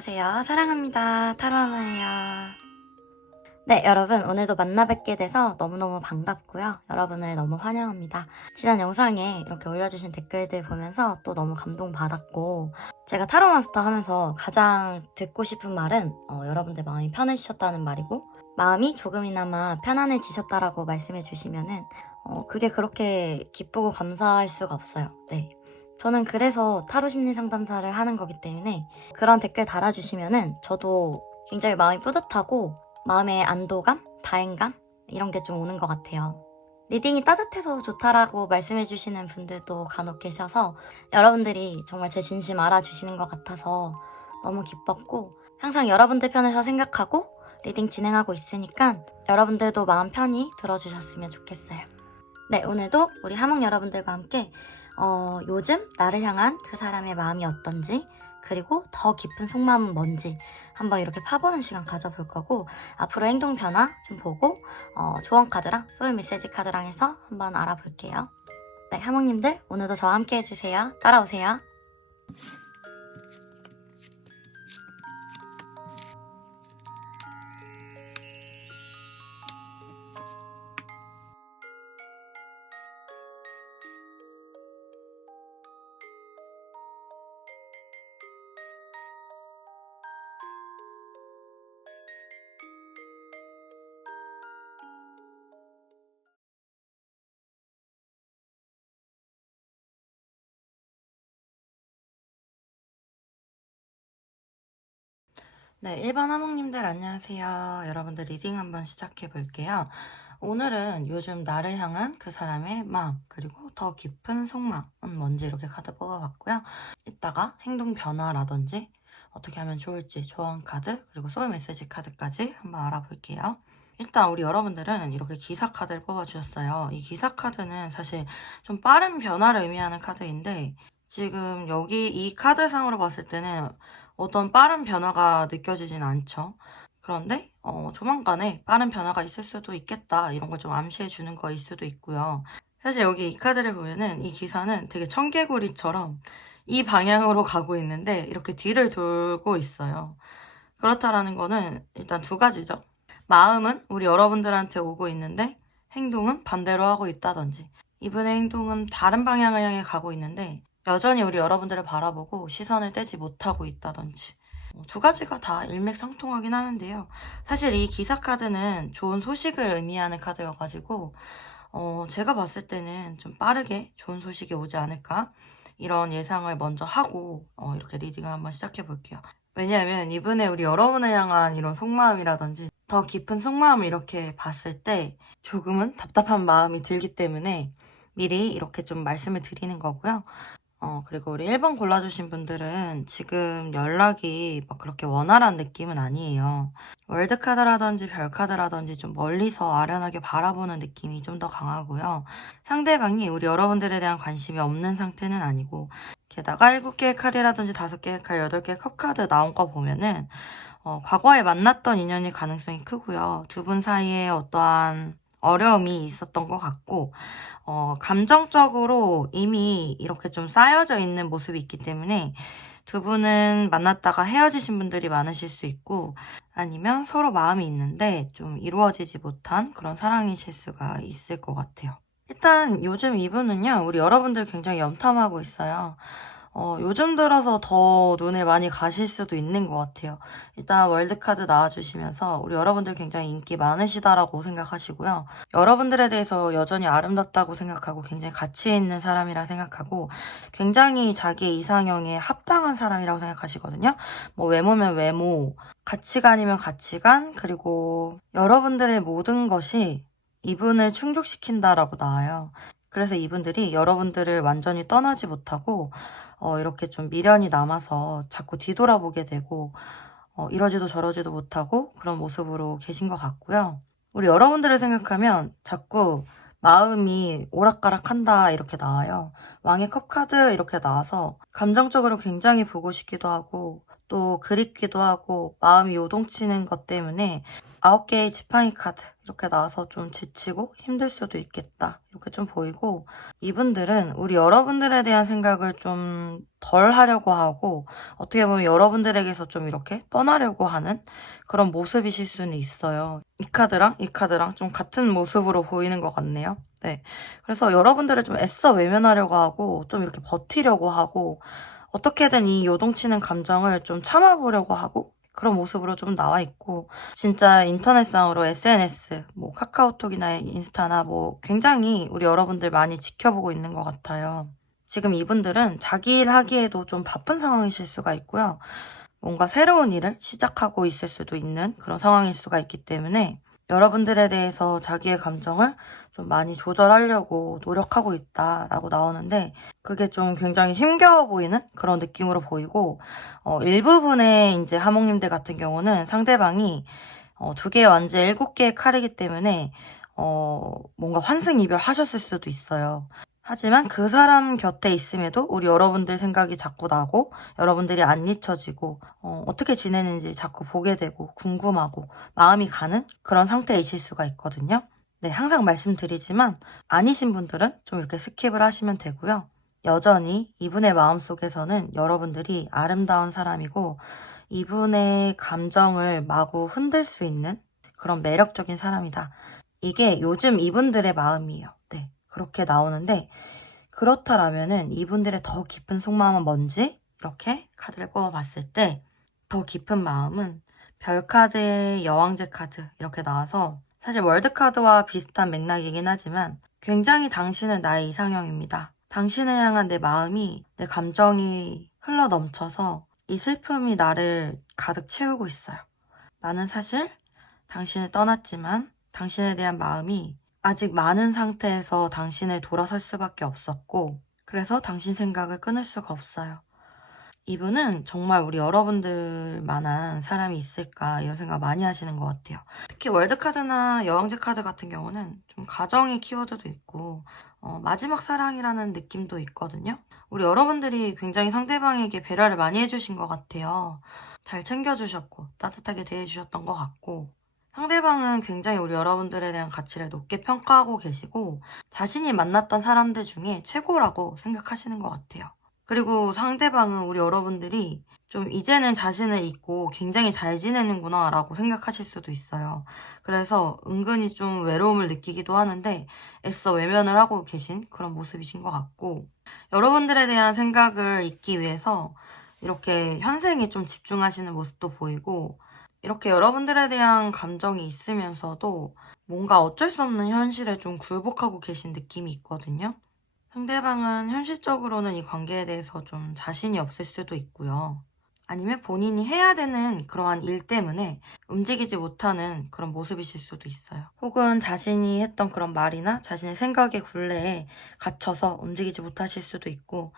어서오세요. 사랑합니다. 타로나예요. 네, 여러분 오늘도 만나 뵙게 돼서 너무너무 반갑고요. 여러분을 너무 환영합니다. 지난 영상에 이렇게 올려주신 댓글들 보면서 또 너무 감동받았고, 제가 타로 마스터 하면서 가장 듣고 싶은 말은 여러분들 마음이 편해지셨다는 말이고, 마음이 조금이나마 편안해지셨다라고 말씀해 주시면은 그게 그렇게 기쁘고 감사할 수가 없어요. 네. 저는 그래서 타로 심리 상담사를 하는 거기 때문에 그런 댓글 달아주시면은 저도 굉장히 마음이 뿌듯하고 마음의 안도감, 다행감 이런 게 좀 오는 것 같아요. 리딩이 따뜻해서 좋다라고 말씀해주시는 분들도 간혹 계셔서 여러분들이 정말 제 진심 알아주시는 것 같아서 너무 기뻤고, 항상 여러분들 편에서 생각하고 리딩 진행하고 있으니까 여러분들도 마음 편히 들어주셨으면 좋겠어요. 네, 오늘도 우리 하몽 여러분들과 함께 요즘 나를 향한 그 사람의 마음이 어떤지, 그리고 더 깊은 속마음은 뭔지 한번 이렇게 파보는 시간 가져볼 거고, 앞으로 행동 변화 좀 보고 조언 카드랑 소울 메시지 카드랑 해서 한번 알아볼게요. 네, 하몽님들 오늘도 저와 함께 해주세요. 따라오세요. 네, 일반 하몽님들 안녕하세요. 여러분들 리딩 한번 시작해 볼게요. 오늘은 요즘 나를 향한 그 사람의 마음, 그리고 더 깊은 속마음은 뭔지 이렇게 카드 뽑아봤고요. 이따가 행동 변화라든지 어떻게 하면 좋을지 조언 카드, 그리고 소울 메시지 카드까지 한번 알아볼게요. 일단 우리 여러분들은 이렇게 기사 카드를 뽑아주셨어요. 이 기사 카드는 사실 좀 빠른 변화를 의미하는 카드인데, 지금 여기 이 카드상으로 봤을 때는 어떤 빠른 변화가 느껴지진 않죠. 그런데 조만간에 빠른 변화가 있을 수도 있겠다, 이런 걸 좀 암시해 주는 거일 수도 있고요. 사실 여기 이 카드를 보면은 이 기사는 되게 청개구리처럼 이 방향으로 가고 있는데 이렇게 뒤를 돌고 있어요. 그렇다라는 거는 일단 두 가지죠. 마음은 우리 여러분들한테 오고 있는데 행동은 반대로 하고 있다든지, 이분의 행동은 다른 방향을 향해 가고 있는데 여전히 우리 여러분들을 바라보고 시선을 떼지 못하고 있다든지, 두 가지가 다 일맥상통하긴 하는데요. 사실 이 기사 카드는 좋은 소식을 의미하는 카드여가지고 제가 봤을 때는 좀 빠르게 좋은 소식이 오지 않을까, 이런 예상을 먼저 하고 이렇게 리딩을 한번 시작해 볼게요. 왜냐하면 이분의 우리 여러분을 향한 이런 속마음이라든지 더 깊은 속마음을 이렇게 봤을 때 조금은 답답한 마음이 들기 때문에 미리 이렇게 좀 말씀을 드리는 거고요. 그리고 우리 1번 골라주신 분들은 지금 연락이 막 그렇게 원활한 느낌은 아니에요. 월드카드라든지 별카드라든지 좀 멀리서 아련하게 바라보는 느낌이 좀 더 강하고요. 상대방이 우리 여러분들에 대한 관심이 없는 상태는 아니고, 게다가 7개의 칼이라든지 5개의 칼, 8개의 컵카드 나온 거 보면은 과거에 만났던 인연일 가능성이 크고요. 두 분 사이에 어떠한 어려움이 있었던 것 같고, 감정적으로 이미 이렇게 좀 쌓여져 있는 모습이 있기 때문에 두 분은 만났다가 헤어지신 분들이 많으실 수 있고, 아니면 서로 마음이 있는데 좀 이루어지지 못한 그런 사랑이실 수가 있을 것 같아요. 일단 요즘 이분은요, 우리 여러분들 굉장히 염탐하고 있어요. 요즘 들어서 더 눈에 많이 가실 수도 있는 것 같아요. 일단 월드카드 나와주시면서 우리 여러분들 굉장히 인기 많으시다라고 생각하시고요. 여러분들에 대해서 여전히 아름답다고 생각하고 굉장히 가치 있는 사람이라 생각하고, 굉장히 자기의 이상형에 합당한 사람이라고 생각하시거든요. 뭐 외모면 외모, 가치관이면 가치관, 그리고 여러분들의 모든 것이 이분을 충족시킨다라고 나와요. 그래서 이분들이 여러분들을 완전히 떠나지 못하고 이렇게 좀 미련이 남아서 자꾸 뒤돌아보게 되고 이러지도 저러지도 못하고 그런 모습으로 계신 것 같고요. 우리 여러분들을 생각하면 자꾸 마음이 오락가락한다, 이렇게 나와요. 왕의 컵 카드 이렇게 나와서 감정적으로 굉장히 보고 싶기도 하고 또 그립기도 하고 마음이 요동치는 것 때문에 9개의 지팡이 카드 이렇게 나와서 좀 지치고 힘들 수도 있겠다 이렇게 좀 보이고, 이분들은 우리 여러분들에 대한 생각을 좀 덜 하려고 하고 어떻게 보면 여러분들에게서 좀 이렇게 떠나려고 하는 그런 모습이실 수는 있어요. 이 카드랑 이 카드랑 좀 같은 모습으로 보이는 것 같네요. 네, 그래서 여러분들을 좀 애써 외면하려고 하고 좀 이렇게 버티려고 하고 어떻게든 이 요동치는 감정을 좀 참아보려고 하고 그런 모습으로 좀 나와 있고, 진짜 인터넷상으로 SNS, 뭐 카카오톡이나 인스타나 뭐 굉장히 우리 여러분들 많이 지켜보고 있는 것 같아요. 지금 이분들은 자기 일 하기에도 좀 바쁜 상황이실 수가 있고요. 뭔가 새로운 일을 시작하고 있을 수도 있는 그런 상황일 수가 있기 때문에 여러분들에 대해서 자기의 감정을 좀 많이 조절하려고 노력하고 있다라고 나오는데, 그게 좀 굉장히 힘겨워 보이는 그런 느낌으로 보이고, 일부분의 이제 하목님들 같은 경우는 상대방이 2개의 완제 7개의 칼이기 때문에 뭔가 환승이별 하셨을 수도 있어요. 하지만 그 사람 곁에 있음에도 우리 여러분들 생각이 자꾸 나고 여러분들이 안 잊혀지고 어떻게 지내는지 자꾸 보게 되고 궁금하고 마음이 가는 그런 상태이실 수가 있거든요. 네, 항상 말씀드리지만 아니신 분들은 좀 이렇게 스킵을 하시면 되고요. 여전히 이분의 마음속에서는 여러분들이 아름다운 사람이고 이분의 감정을 마구 흔들 수 있는 그런 매력적인 사람이다. 이게 요즘 이분들의 마음이에요. 네, 그렇게 나오는데, 그렇다라면은 이분들의 더 깊은 속마음은 뭔지 이렇게 카드를 뽑아봤을 때 더 깊은 마음은 별 카드의 여왕제 카드 이렇게 나와서, 사실 월드 카드와 비슷한 맥락이긴 하지만 굉장히 당신은 나의 이상형입니다. 당신을 향한 내 마음이, 내 감정이 흘러 넘쳐서 이 슬픔이 나를 가득 채우고 있어요. 나는 사실 당신을 떠났지만 당신에 대한 마음이 아직 많은 상태에서 당신을 돌아설 수밖에 없었고, 그래서 당신 생각을 끊을 수가 없어요. 이분은 정말 우리 여러분들만한 사람이 있을까 이런 생각 많이 하시는 것 같아요. 특히 월드카드나 여왕제 카드 같은 경우는 좀 가정의 키워드도 있고 마지막 사랑이라는 느낌도 있거든요. 우리 여러분들이 굉장히 상대방에게 배려를 많이 해주신 것 같아요. 잘 챙겨주셨고 따뜻하게 대해주셨던 것 같고, 상대방은 굉장히 우리 여러분들에 대한 가치를 높게 평가하고 계시고 자신이 만났던 사람들 중에 최고라고 생각하시는 것 같아요. 그리고 상대방은 우리 여러분들이 좀 이제는 자신을 잊고 굉장히 잘 지내는구나 라고 생각하실 수도 있어요. 그래서 은근히 좀 외로움을 느끼기도 하는데 애써 외면을 하고 계신 그런 모습이신 것 같고, 여러분들에 대한 생각을 잊기 위해서 이렇게 현생에 좀 집중하시는 모습도 보이고, 이렇게 여러분들에 대한 감정이 있으면서도 뭔가 어쩔 수 없는 현실에 좀 굴복하고 계신 느낌이 있거든요. 상대방은 현실적으로는 이 관계에 대해서 좀 자신이 없을 수도 있고요. 아니면 본인이 해야 되는 그러한 일 때문에 움직이지 못하는 그런 모습이실 수도 있어요. 혹은 자신이 했던 그런 말이나 자신의 생각의 굴레에 갇혀서 움직이지 못하실 수도 있고,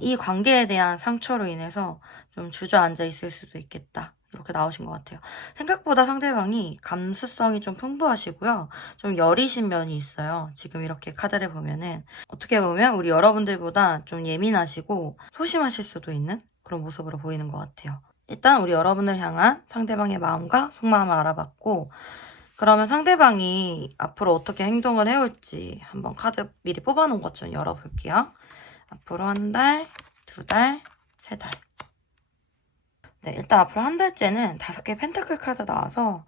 이 관계에 대한 상처로 인해서 좀 주저앉아 있을 수도 있겠다. 이렇게 나오신 것 같아요. 생각보다 상대방이 감수성이 좀 풍부하시고요. 좀 여리신 면이 있어요. 지금 이렇게 카드를 보면은 어떻게 보면 우리 여러분들보다 좀 예민하시고 소심하실 수도 있는 그런 모습으로 보이는 것 같아요. 일단 우리 여러분을 향한 상대방의 마음과 속마음을 알아봤고, 그러면 상대방이 앞으로 어떻게 행동을 해올지 한번 카드 미리 뽑아놓은 것 좀 열어볼게요. 앞으로 한 달, 2달, 3달. 네, 일단 앞으로 한 달째는 5개 펜타클 카드 나와서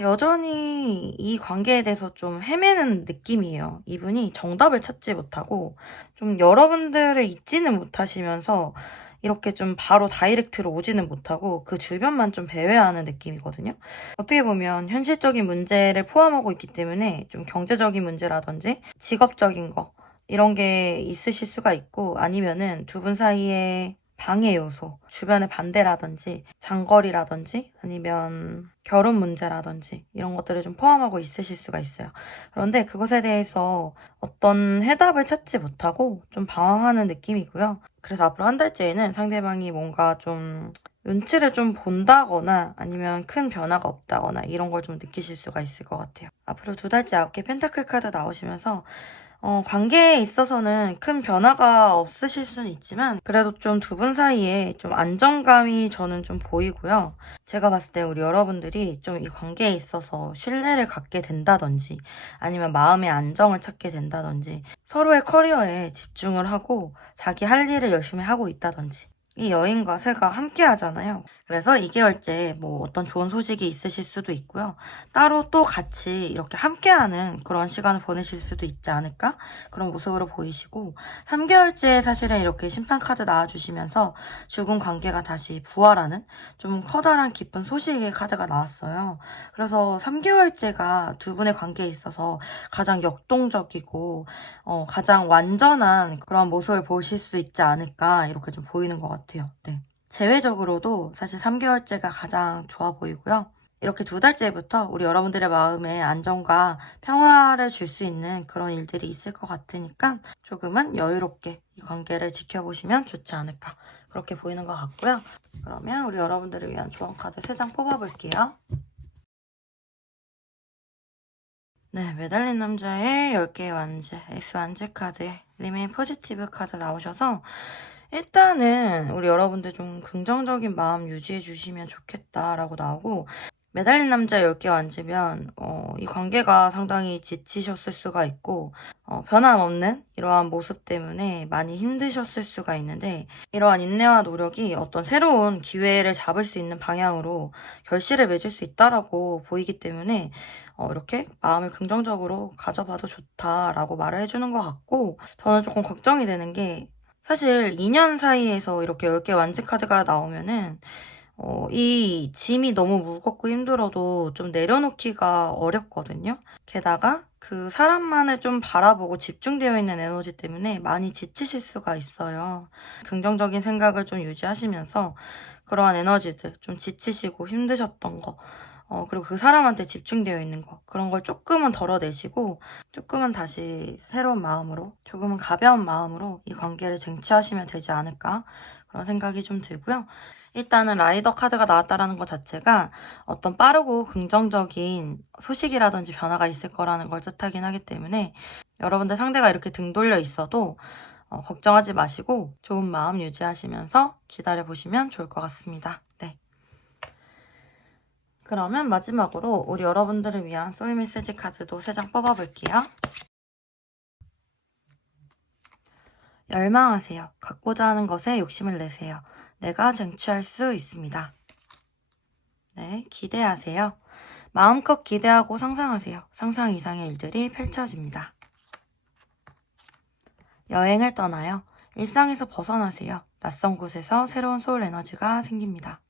여전히 이 관계에 대해서 좀 헤매는 느낌이에요. 이분이 정답을 찾지 못하고 좀 여러분들을 잊지는 못하시면서 이렇게 좀 바로 다이렉트로 오지는 못하고 그 주변만 좀 배회하는 느낌이거든요. 어떻게 보면 현실적인 문제를 포함하고 있기 때문에 좀 경제적인 문제라든지 직업적인 거 이런 게 있으실 수가 있고, 아니면은 두 분 사이에 방해 요소, 주변의 반대라든지 장거리라든지 아니면 결혼 문제라든지 이런 것들을 좀 포함하고 있으실 수가 있어요. 그런데 그것에 대해서 어떤 해답을 찾지 못하고 좀 방황하는 느낌이고요. 그래서 앞으로 한 달째에는 상대방이 뭔가 좀 눈치를 좀 본다거나 아니면 큰 변화가 없다거나 이런 걸 좀 느끼실 수가 있을 것 같아요. 앞으로 2달째 9개 펜타클 카드 나오시면서 관계에 있어서는 큰 변화가 없으실 수는 있지만 그래도 좀 두 분 사이에 좀 안정감이 저는 좀 보이고요. 제가 봤을 때 우리 여러분들이 좀 이 관계에 있어서 신뢰를 갖게 된다든지 아니면 마음의 안정을 찾게 된다든지 서로의 커리어에 집중을 하고 자기 할 일을 열심히 하고 있다든지 이 여인과 새가 함께 하잖아요. 그래서 2개월째 뭐 어떤 좋은 소식이 있으실 수도 있고요. 따로 또 같이 이렇게 함께하는 그런 시간을 보내실 수도 있지 않을까? 그런 모습으로 보이시고 3개월째 사실은 이렇게 심판카드 나와주시면서 죽은 관계가 다시 부활하는 좀 커다란 깊은 소식의 카드가 나왔어요. 그래서 3개월째가 두 분의 관계에 있어서 가장 역동적이고 가장 완전한 그런 모습을 보실 수 있지 않을까 이렇게 좀 보이는 것 같아요. 네. 재회적으로도 사실 3개월째가 가장 좋아 보이고요. 이렇게 2달째부터 우리 여러분들의 마음에 안정과 평화를 줄 수 있는 그런 일들이 있을 것 같으니까 조금은 여유롭게 이 관계를 지켜보시면 좋지 않을까 그렇게 보이는 것 같고요. 그러면 우리 여러분들을 위한 조언 카드 3장 뽑아볼게요. 네, 매달린 남자의 10개의 완즈, S 완즈 카드에 리메인 포지티브 카드 나오셔서 일단은 우리 여러분들 좀 긍정적인 마음 유지해 주시면 좋겠다라고 나오고 매달린 남자 10개 완즈면 이 관계가 상당히 지치셨을 수가 있고 변함없는 이러한 모습 때문에 많이 힘드셨을 수가 있는데 이러한 인내와 노력이 어떤 새로운 기회를 잡을 수 있는 방향으로 결실을 맺을 수 있다라고 보이기 때문에 이렇게 마음을 긍정적으로 가져봐도 좋다라고 말을 해주는 것 같고 저는 조금 걱정이 되는 게 사실 2년 사이에서 이렇게 10개 완즈 카드가 나오면은 이 짐이 너무 무겁고 힘들어도 좀 내려놓기가 어렵거든요. 게다가 그 사람만을 좀 바라보고 집중되어 있는 에너지 때문에 많이 지치실 수가 있어요. 긍정적인 생각을 좀 유지하시면서 그러한 에너지들, 좀 지치시고 힘드셨던 거, 그리고 그 사람한테 집중되어 있는 거, 그런 걸 조금은 덜어내시고, 조금은 다시 새로운 마음으로, 조금은 가벼운 마음으로 이 관계를 쟁취하시면 되지 않을까, 그런 생각이 좀 들고요. 일단은 라이더 카드가 나왔다라는 것 자체가 어떤 빠르고 긍정적인 소식이라든지 변화가 있을 거라는 걸 뜻하긴 하기 때문에 여러분들 상대가 이렇게 등 돌려 있어도 걱정하지 마시고 좋은 마음 유지하시면서 기다려보시면 좋을 것 같습니다. 네. 그러면 마지막으로 우리 여러분들을 위한 소울 메시지 카드도 3장 뽑아볼게요. 열망하세요. 갖고자 하는 것에 욕심을 내세요. 내가 쟁취할 수 있습니다. 네, 기대하세요. 마음껏 기대하고 상상하세요. 상상 이상의 일들이 펼쳐집니다. 여행을 떠나요. 일상에서 벗어나세요. 낯선 곳에서 새로운 소울 에너지가 생깁니다.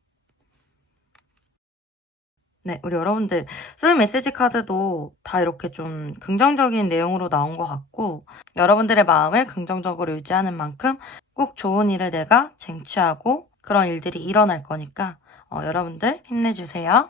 네, 우리 여러분들 소울 메시지 카드도 다 이렇게 좀 긍정적인 내용으로 나온 것 같고 여러분들의 마음을 긍정적으로 유지하는 만큼 꼭 좋은 일을 내가 쟁취하고 그런 일들이 일어날 거니까 여러분들 힘내주세요.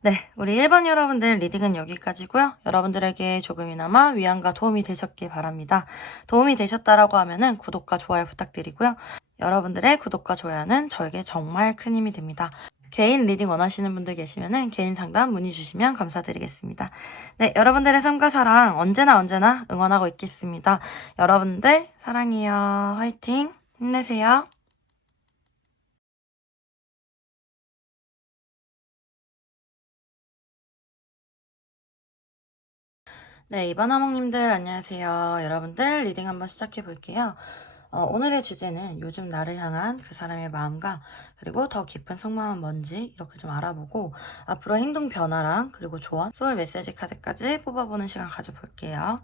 네, 우리 1번 여러분들 리딩은 여기까지고요. 여러분들에게 조금이나마 위안과 도움이 되셨길 바랍니다. 도움이 되셨다라고 하면은 구독과 좋아요 부탁드리고요. 여러분들의 구독과 좋아요는 저에게 정말 큰 힘이 됩니다. 개인 리딩 원하시는 분들 계시면은 개인 상담 문의 주시면 감사드리겠습니다. 네, 여러분들의 삶과 사랑 언제나 응원하고 있겠습니다. 여러분들 사랑해요. 화이팅! 힘내세요. 네, 이번 화목님들 안녕하세요. 여러분들 리딩 한번 시작해 볼게요. 오늘의 주제는 요즘 나를 향한 그 사람의 마음과 그리고 더 깊은 속마음은 뭔지 이렇게 좀 알아보고 앞으로 행동 변화랑 그리고 조언, 소울 메시지 카드까지 뽑아보는 시간 가져볼게요.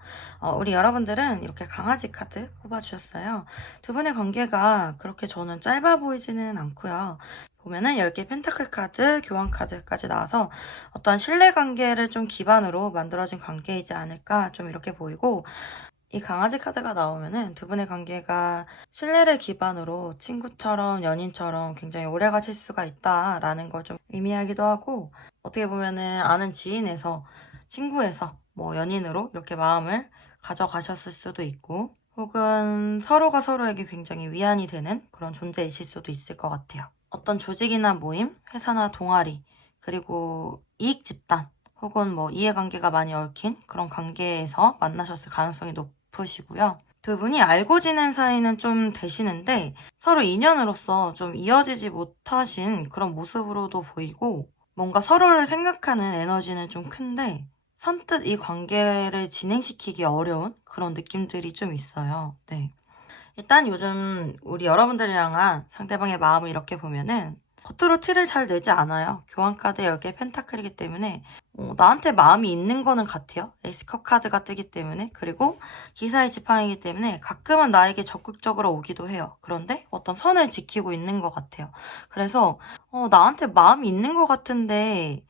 우리 여러분들은 이렇게 강아지 카드 뽑아주셨어요. 두 분의 관계가 그렇게 저는 짧아 보이지는 않고요. 보면은 10개 펜타클 카드, 교환 카드까지 나와서 어떠한 신뢰관계를 좀 기반으로 만들어진 관계이지 않을까 좀 이렇게 보이고 이 강아지 카드가 나오면은 두 분의 관계가 신뢰를 기반으로 친구처럼 연인처럼 굉장히 오래 가실 수가 있다라는 걸 좀 의미하기도 하고 어떻게 보면은 아는 지인에서 친구에서 뭐 연인으로 이렇게 마음을 가져가셨을 수도 있고 혹은 서로가 서로에게 굉장히 위안이 되는 그런 존재이실 수도 있을 것 같아요. 어떤 조직이나 모임, 회사나 동아리, 그리고 이익 집단 혹은 뭐 이해관계가 많이 얽힌 그런 관계에서 만나셨을 가능성이 높고 깊으시고요. 두 분이 알고 지낸 사이는 좀 되시는데 서로 인연으로서 좀 이어지지 못하신 그런 모습으로도 보이고, 뭔가 서로를 생각하는 에너지는 좀 큰데 선뜻 이 관계를 진행시키기 어려운 그런 느낌들이 좀 있어요. 네. 일단 요즘 우리 여러분들을 향한 상대방의 마음을 이렇게 보면은 겉으로 티를 잘 내지 않아요. 교환카드 10개 펜타클이기 때문에 나한테 마음이 있는 거는 같아요. 에이스컵 카드가 뜨기 때문에. 그리고 기사의 지팡이기 때문에 가끔은 나에게 적극적으로 오기도 해요. 그런데 어떤 선을 지키고 있는 것 같아요. 그래서 나한테 마음이 있는 것 같은데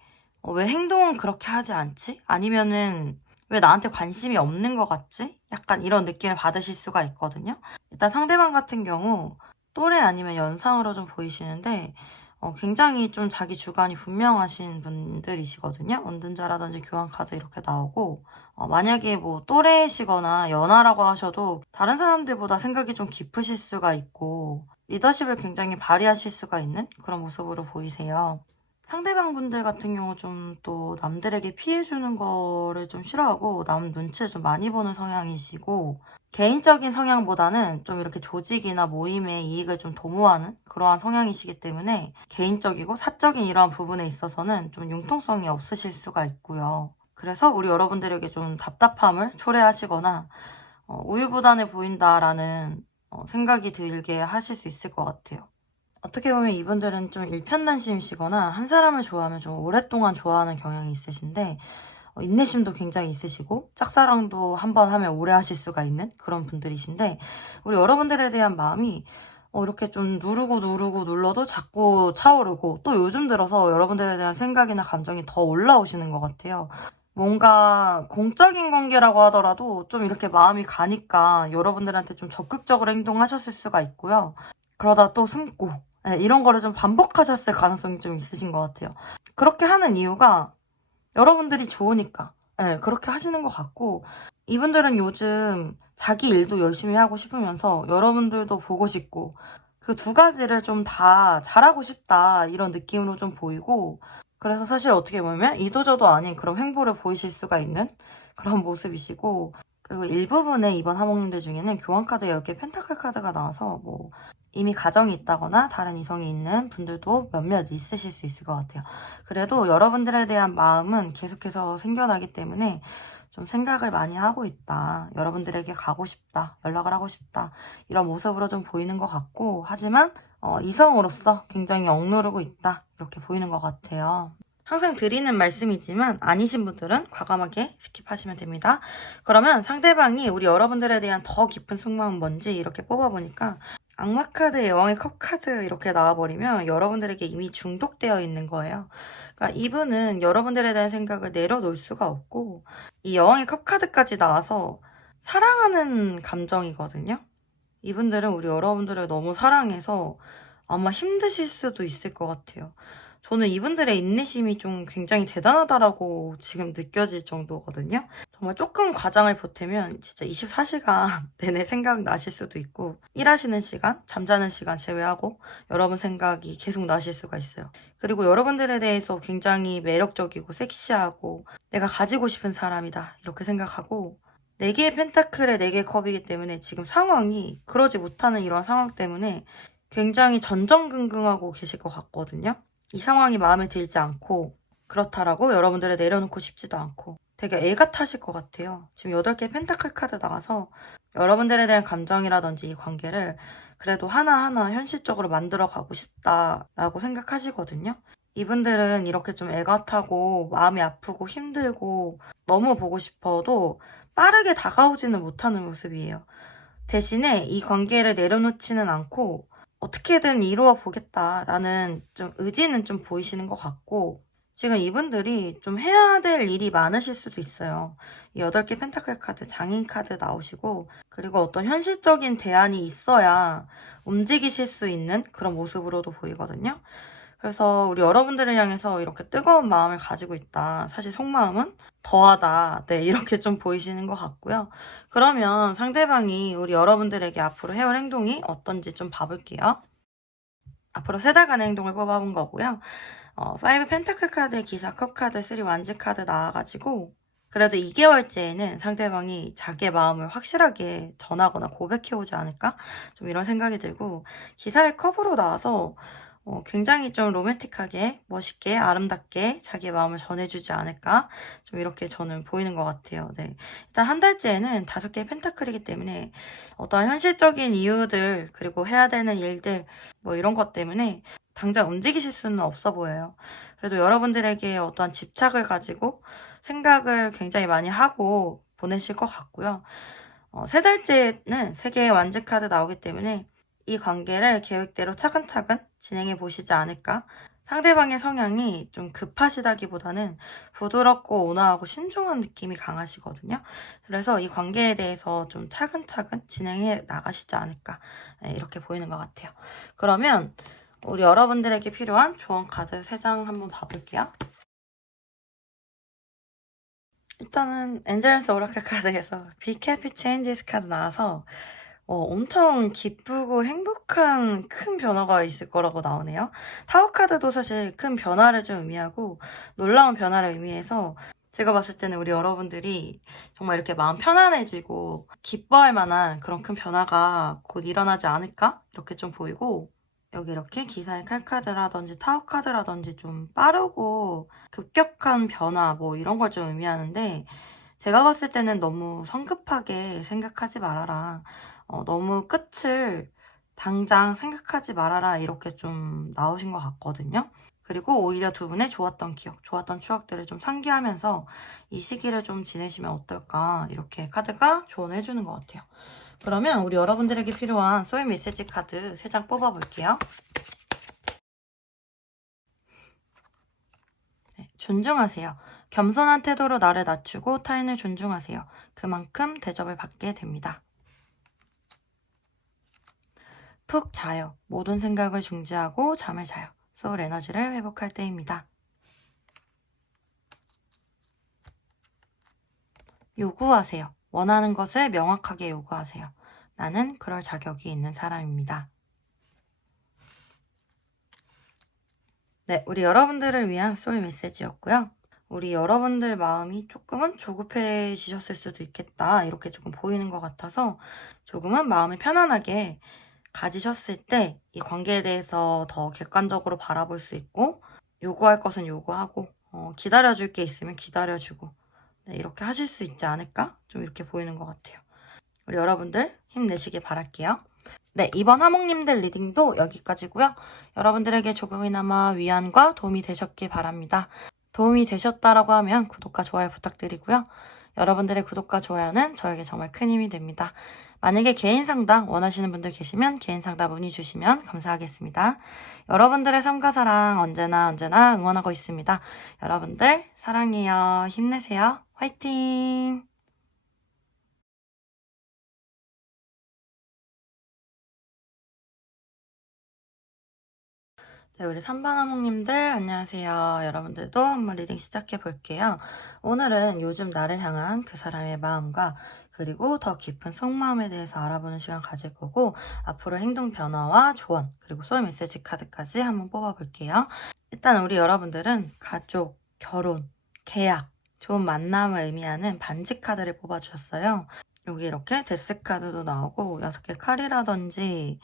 왜 행동은 그렇게 하지 않지? 아니면은 왜 나한테 관심이 없는 것 같지? 약간 이런 느낌을 받으실 수가 있거든요. 일단 상대방 같은 경우 또래 아니면 연상으로 좀 보이시는데 굉장히 좀 자기 주관이 분명하신 분들이시거든요. 은둔자라든지 교환카드 이렇게 나오고, 만약에 뭐 또래시거나 연하라고 하셔도 다른 사람들보다 생각이 좀 깊으실 수가 있고 리더십을 굉장히 발휘하실 수가 있는 그런 모습으로 보이세요. 상대방 분들 같은 경우 좀 또 남들에게 피해주는 거를 좀 싫어하고 남 눈치를 좀 많이 보는 성향이시고, 개인적인 성향보다는 좀 이렇게 조직이나 모임의 이익을 좀 도모하는 그러한 성향이시기 때문에 개인적이고 사적인 이러한 부분에 있어서는 좀 융통성이 없으실 수가 있고요. 그래서 우리 여러분들에게 좀 답답함을 초래하시거나 우유부단해 보인다라는 생각이 들게 하실 수 있을 것 같아요. 어떻게 보면 이분들은 좀 일편단심이시거나 한 사람을 좋아하면 좀 오랫동안 좋아하는 경향이 있으신데 인내심도 굉장히 있으시고 짝사랑도 한 번 하면 오래 하실 수가 있는 그런 분들이신데, 우리 여러분들에 대한 마음이 이렇게 좀 누르고 눌러도 자꾸 차오르고, 또 요즘 들어서 여러분들에 대한 생각이나 감정이 더 올라오시는 것 같아요. 뭔가 공적인 관계라고 하더라도 좀 이렇게 마음이 가니까 여러분들한테 좀 적극적으로 행동하셨을 수가 있고요. 그러다 또 숨고, 이런 거를 좀 반복하셨을 가능성이 좀 있으신 것 같아요. 그렇게 하는 이유가 여러분들이 좋으니까 그렇게 하시는 것 같고, 이분들은 요즘 자기 일도 열심히 하고 싶으면서 여러분들도 보고 싶고, 그 두 가지를 좀 다 잘하고 싶다 이런 느낌으로 좀 보이고, 그래서 사실 어떻게 보면 이도저도 아닌 그런 행보를 보이실 수가 있는 그런 모습이시고, 그리고 일부분의 이번 하모님들 중에는 교환카드 10개 펜타클 카드가 나와서 뭐 이미 가정이 있다거나 다른 이성이 있는 분들도 몇몇 있으실 수 있을 것 같아요. 그래도 여러분들에 대한 마음은 계속해서 생겨나기 때문에 좀 생각을 많이 하고 있다. 여러분들에게 가고 싶다. 연락을 하고 싶다. 이런 모습으로 좀 보이는 것 같고, 하지만 이성으로서 굉장히 억누르고 있다. 이렇게 보이는 것 같아요. 항상 드리는 말씀이지만 아니신 분들은 과감하게 스킵하시면 됩니다. 그러면 상대방이 우리 여러분들에 대한 더 깊은 속마음은 뭔지 이렇게 뽑아보니까 악마 카드, 여왕의 컵 카드 이렇게 나와버리면 여러분들에게 이미 중독되어 있는 거예요. 그러니까 이분은 여러분들에 대한 생각을 내려놓을 수가 없고, 이 여왕의 컵 카드까지 나와서 사랑하는 감정이거든요. 이분들은 우리 여러분들을 너무 사랑해서 아마 힘드실 수도 있을 것 같아요. 저는 이분들의 인내심이 좀 굉장히 대단하다라고 지금 느껴질 정도거든요. 정말 조금 과장을 보태면 진짜 24시간 내내 생각나실 수도 있고, 일하시는 시간, 잠자는 시간 제외하고 여러분 생각이 계속 나실 수가 있어요. 그리고 여러분들에 대해서 굉장히 매력적이고 섹시하고 내가 가지고 싶은 사람이다 이렇게 생각하고, 4개의 펜타클에 4개의 컵이기 때문에 지금 상황이 그러지 못하는 이런 상황 때문에 굉장히 전전긍긍하고 계실 것 같거든요. 이 상황이 마음에 들지 않고 그렇다라고 여러분들을 내려놓고 싶지도 않고 되게 애가 타실 것 같아요. 지금 8개 펜타클 카드 나와서 여러분들에 대한 감정이라든지 이 관계를 그래도 하나하나 현실적으로 만들어 가고 싶다라고 생각하시거든요. 이분들은 이렇게 좀 애가 타고 마음이 아프고 힘들고 너무 보고 싶어도 빠르게 다가오지는 못하는 모습이에요. 대신에 이 관계를 내려놓지는 않고 어떻게든 이루어 보겠다라는 좀 의지는 좀 보이시는 것 같고, 지금 이분들이 좀 해야 될 일이 많으실 수도 있어요. 이 8개 펜타클 카드, 장인 카드 나오시고, 그리고 어떤 현실적인 대안이 있어야 움직이실 수 있는 그런 모습으로도 보이거든요. 그래서 우리 여러분들을 향해서 이렇게 뜨거운 마음을 가지고 있다. 사실 속마음은 더하다. 네, 이렇게 좀 보이시는 것 같고요. 그러면 상대방이 우리 여러분들에게 앞으로 해올 행동이 어떤지 좀 봐볼게요. 앞으로 3달간의 행동을 뽑아본 거고요. 5 펜타클 카드, 기사 컵 카드, 3 완즈 카드 나와가지고 그래도 2개월째에는 상대방이 자기의 마음을 확실하게 전하거나 고백해오지 않을까? 좀 이런 생각이 들고, 기사의 커브로 나와서 굉장히 좀 로맨틱하게, 멋있게, 아름답게 자기의 마음을 전해주지 않을까? 좀 이렇게 저는 보이는 것 같아요. 네. 일단 한 달째에는 5개의 펜타클이기 때문에 어떠한 현실적인 이유들, 그리고 해야 되는 일들, 뭐 이런 것 때문에 당장 움직이실 수는 없어 보여요. 그래도 여러분들에게 어떠한 집착을 가지고 생각을 굉장히 많이 하고 보내실 것 같고요. 3달째는 3개의 완즈 카드 나오기 때문에 이 관계를 계획대로 차근차근 진행해 보시지 않을까? 상대방의 성향이 좀 급하시다기보다는 부드럽고 온화하고 신중한 느낌이 강하시거든요. 그래서 이 관계에 대해서 좀 차근차근 진행해 나가시지 않을까? 네, 이렇게 보이는 것 같아요. 그러면 우리 여러분들에게 필요한 조언 카드 3장 한번 봐볼게요. 일단은 엔젤스 오라클 카드에서 Be Happy Changes 카드 나와서 엄청 기쁘고 행복한 큰 변화가 있을 거라고 나오네요. 타워 카드도 사실 큰 변화를 좀 의미하고 놀라운 변화를 의미해서 제가 봤을 때는 우리 여러분들이 정말 이렇게 마음 편안해지고 기뻐할 만한 그런 큰 변화가 곧 일어나지 않을까? 이렇게 좀 보이고 여기 이렇게 기사의 칼카드라든지 타워 카드라든지 좀 빠르고 급격한 변화 뭐 이런 걸 좀 의미하는데 제가 봤을 때는 너무 성급하게 생각하지 말아라. 너무 끝을 당장 생각하지 말아라. 이렇게 좀 나오신 것 같거든요. 그리고 오히려 두 분의 좋았던 기억, 좋았던 추억들을 좀 상기하면서 이 시기를 좀 지내시면 어떨까. 이렇게 카드가 조언을 해주는 것 같아요. 그러면 우리 여러분들에게 필요한 소울 메시지 카드 3장 뽑아볼게요. 네, 존중하세요. 겸손한 태도로 나를 낮추고 타인을 존중하세요. 그만큼 대접을 받게 됩니다. 푹 자요. 모든 생각을 중지하고 잠을 자요. 소울 에너지를 회복할 때입니다. 요구하세요. 원하는 것을 명확하게 요구하세요. 나는 그럴 자격이 있는 사람입니다. 네, 우리 여러분들을 위한 소울 메시지였고요. 우리 여러분들 마음이 조금은 조급해지셨을 수도 있겠다. 이렇게 조금 보이는 것 같아서 조금은 마음을 편안하게 가지셨을 때 이 관계에 대해서 더 객관적으로 바라볼 수 있고 요구할 것은 요구하고 기다려줄 게 있으면 기다려주고 네, 이렇게 하실 수 있지 않을까? 좀 이렇게 보이는 것 같아요. 우리 여러분들 힘내시길 바랄게요. 네, 이번 하몽님들 리딩도 여기까지고요. 여러분들에게 조금이나마 위안과 도움이 되셨길 바랍니다. 도움이 되셨다라고 하면 구독과 좋아요 부탁드리고요. 여러분들의 구독과 좋아요는 저에게 정말 큰 힘이 됩니다. 만약에 개인 상담 원하시는 분들 계시면 개인 상담 문의 주시면 감사하겠습니다. 여러분들의 삶과 사랑 언제나 응원하고 있습니다. 여러분들 사랑해요. 힘내세요. 화이팅! 네, 우리 삼반아몽님들 안녕하세요. 여러분들도 한번 리딩 시작해 볼게요. 오늘은 요즘 나를 향한 그 사람의 마음과 그리고 더 깊은 속마음에 대해서 알아보는 시간 가질 거고 앞으로 행동 변화와 조언 그리고 소울 메시지 카드까지 한번 뽑아 볼게요. 일단 우리 여러분들은 가족, 결혼, 계약, 좋은 만남을 의미하는 반지 카드를 뽑아 주셨어요. 여기 이렇게 데스 카드도 나오고 6개 칼이라든지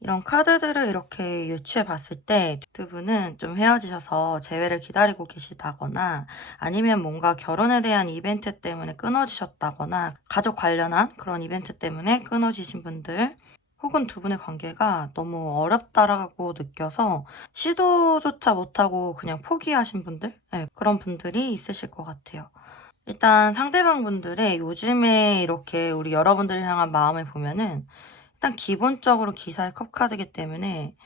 이런 카드들을 이렇게 유추해 봤을 때 두 분은 좀 헤어지셔서 재회를 기다리고 계시다거나 아니면 뭔가 결혼에 대한 이벤트 때문에 끊어지셨다거나 가족 관련한 그런 이벤트 때문에 끊어지신 분들 혹은 두 분의 관계가 너무 어렵다라고 느껴서 시도조차 못하고 그냥 포기하신 분들 네, 그런 분들이 있으실 것 같아요. 일단 상대방 분들의 요즘에 이렇게 우리 여러분들을 향한 마음을 보면은 일단 기본적으로 기사의 컵카드이기 때문에